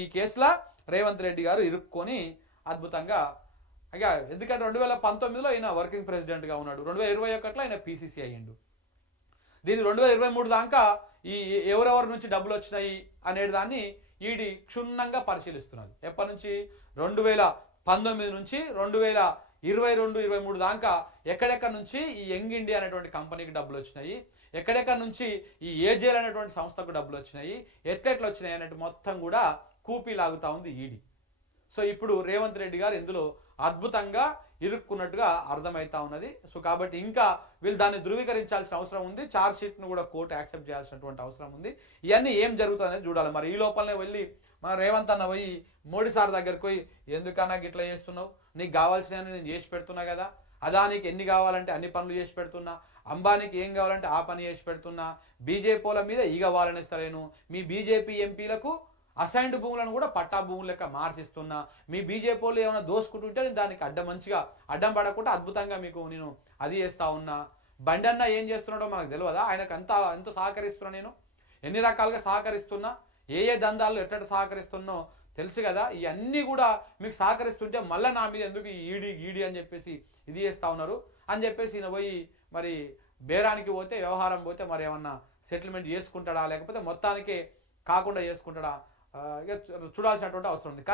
ఈ కేసులో రేవంత్ రెడ్డి గారు ఇరుక్కొని అద్భుతంగా ఇక ఎందుకంటే 2019లో ఈయన వర్కింగ్ ప్రెసిడెంట్గా ఉన్నాడు, 2021లో ఆయన పీసీసీ అయ్యిండు. దీని 2023 దాకా ఈ ఎవరెవరి నుంచి డబ్బులు వచ్చినాయి అనే దాన్ని ఈడీ క్షుణ్ణంగా పరిశీలిస్తున్నది. ఎప్పటి నుంచి 2019 నుంచి 2022-23 దాకా ఎక్కడెక్కడ నుంచి ఈ యంగ్ ఇండియా అనేటువంటి కంపెనీకి డబ్బులు వచ్చినాయి, ఎక్కడెక్కడ నుంచి ఈ ఏజేల్ అనేటువంటి సంస్థకు డబ్బులు వచ్చినాయి, ఎట్లెట్లు వచ్చినాయి అనేటి మొత్తం కూడా కూపీ లాగుతా ఉంది ఈడీ. సో ఇప్పుడు రేవంత్ రెడ్డి గారు ఇందులో అద్భుతంగా ఇరుక్కున్నట్టుగా అర్థమవుతా ఉన్నది. సో కాబట్టి ఇంకా వీళ్ళు దాన్ని ధృవీకరించాల్సిన అవసరం ఉంది, ఛార్జ్ షీట్ను కూడా కోర్టు యాక్సెప్ట్ చేయాల్సినటువంటి అవసరం ఉంది. ఇవన్నీ ఏం జరుగుతుందనేది చూడాలి. మరి ఈ లోపలనే వెళ్ళి మన రేవంత్ అన్న పోయి మోడీ సార్ దగ్గరికి పోయి ఎందుకన్నా గిట్లా చేస్తున్నావు, నీకు కావాల్సినవి నేను చేసి పెడుతున్నా కదా, అదానికి ఎన్ని కావాలంటే అన్ని పనులు చేసి పెడుతున్నా, అంబానీకి ఏం కావాలంటే ఆ పని చేసి పెడుతున్నా, బీజేపీల మీద ఈగ వాలనిస్తలేను, మీ బీజేపీ ఎంపీలకు అసైన్డ్ భూములను కూడా పట్టా భూములు లెక్క మార్చిస్తున్నా, మీ బీజేపీ వాళ్ళు ఏమైనా దోసుకుంటుంటే నేను దానికి అడ్డం పడకుండా అద్భుతంగా మీకు నేను అది చేస్తా ఉన్నా. బండి అన్న ఏం చేస్తున్నాడో మనకు తెలియదా, ఆయనకు ఎంత సహకరిస్తున్నా, నేను ఎన్ని రకాలుగా సహకరిస్తున్నా, ఏ దందాల్లో ఎట్ట సహకరిస్తున్నో తెలుసు కదా. ఇవన్నీ కూడా మీకు సహకరిస్తుంటే మళ్ళీ నా మీద ఎందుకు ఈడీ అని చెప్పేసి ఇది చేస్తూ ఉన్నారు అని చెప్పేసి ఈయన పోయి మరి బేరానికి పోతే, వ్యవహారం పోతే మరి ఏమన్నా సెటిల్మెంట్ చేసుకుంటాడా లేకపోతే మొత్తానికే కాకుండా చేసుకుంటాడా ఇక చూడాల్సినటువంటి అవసరం ఉంది.